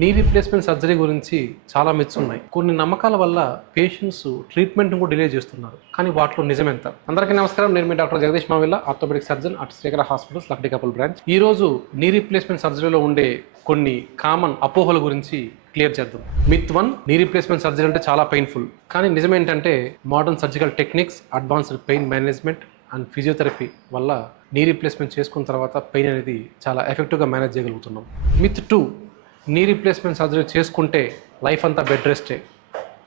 నీ replacement surgery గురించి చాలా మిత్స్ ఉన్నాయి. కొన్ని నమ్మకాల వల్ల పేషెంట్స్ ట్రీట్మెంట్ కూడా డిలే చేస్తున్నారు. కానీ వాటిలో నిజమెంత? అందరికీ నమస్కారం. నేను మీ doctor Jagadish Mavilla, orthopaedic surgeon at Srikara hospitals Lakdikapul branch. ఈ రోజు నీ రీప్లేస్మెంట్ సర్జరీలో ఉండే కొన్ని కామన్ అపోహల గురించి క్లియర్ చేద్దాం. మిత్ 1, నీ రీప్లేస్మెంట్ సర్జరీ అంటే చాలా పెయిన్ఫుల్. కానీ నిజమేంటంటే modern surgical techniques, advanced pain management and physiotherapy వల్ల నీ రీప్లేస్మెంట్ చేసుకున్న తర్వాత పెయిన్ అనేది చాలా ఎఫెక్టివ్గా మేనేజ్ చేయగలుగుతున్నాం. మిత్ 2, నీ రీప్లేస్మెంట్ సర్జరీ చేసుకుంటే లైఫ్ అంతా బెడ్ రెస్టే.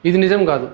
ఇది నిజం కాదు.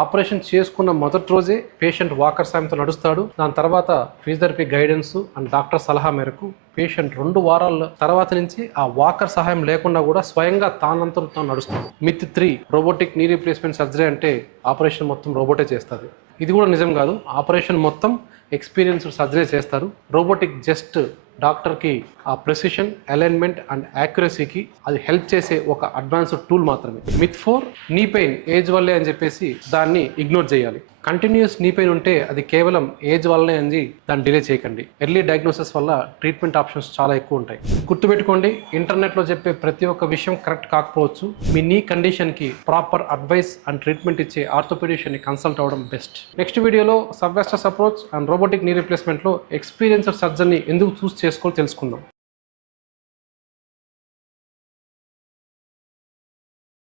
ఆపరేషన్ చేసుకున్న మొదటి రోజే పేషెంట్ వాకర్ సాయంతో నడుస్తాడు. దాని తర్వాత ఫిజియోథెరపీ గైడెన్స్ అండ్ డాక్టర్ సలహా మేరకు పేషెంట్ 2 వారాల తర్వాత నుంచి ఆ వాకర్ సహాయం లేకుండా కూడా స్వయంగా తానంతతో నడుస్తాడు. Myth 3, robotic knee replacement surgery అంటే ఆపరేషన్ మొత్తం రోబోటే చేస్తుంది. ఇది కూడా నిజం కాదు. ఆపరేషన్ మొత్తం ఎక్స్పీరియన్స్డ్ సర్జరీ చేస్తారు. రోబోటిక్ జస్ట్ డాక్టర్కి ఆ ప్రెసిషన్, అలైన్మెంట్ అండ్ యాక్యురసీకి అది హెల్ప్ చేసే ఒక అడ్వాన్స్డ్ టూల్ మాత్రమే. మిత్ 4, నీ పెయిన్ ఏజ్ వల్లే అని చెప్పేసి దాన్ని ఇగ్నోర్ చేయాలి. కంటిన్యూస్ నీ పెయిన్ ఉంటే అది కేవలం ఏజ్ వల్లనే అని దాన్ని డిలే చేయకండి. ఎర్లీ డయాగ్నోసిస్ వల్ల ట్రీట్మెంట్ ఆప్షన్స్ చాలా ఎక్కువ ఉంటాయి. గుర్తుపెట్టుకోండి, ఇంటర్నెట్లో చెప్పే ప్రతి ఒక్క విషయం కరెక్ట్ కాకపోవచ్చు. మీ నీ కండిషన్కి ప్రాపర్ అడ్వైస్ అండ్ ట్రీట్మెంట్ ఇచ్చే ఆర్థోపెడిషియన్ని కన్సల్ట్ అవ్వడం బెస్ట్. నెక్స్ట్ వీడియోలో సబ్వెస్టస్ అప్రోచ్ అండ్ రోబోటిక్ నీ రీప్లేస్మెంట్లో ఎక్స్పీరియన్స్డ్ సర్జన్ని ఎందుకు చూస్ చేసుకోవాలో తెలుసుకుందాం.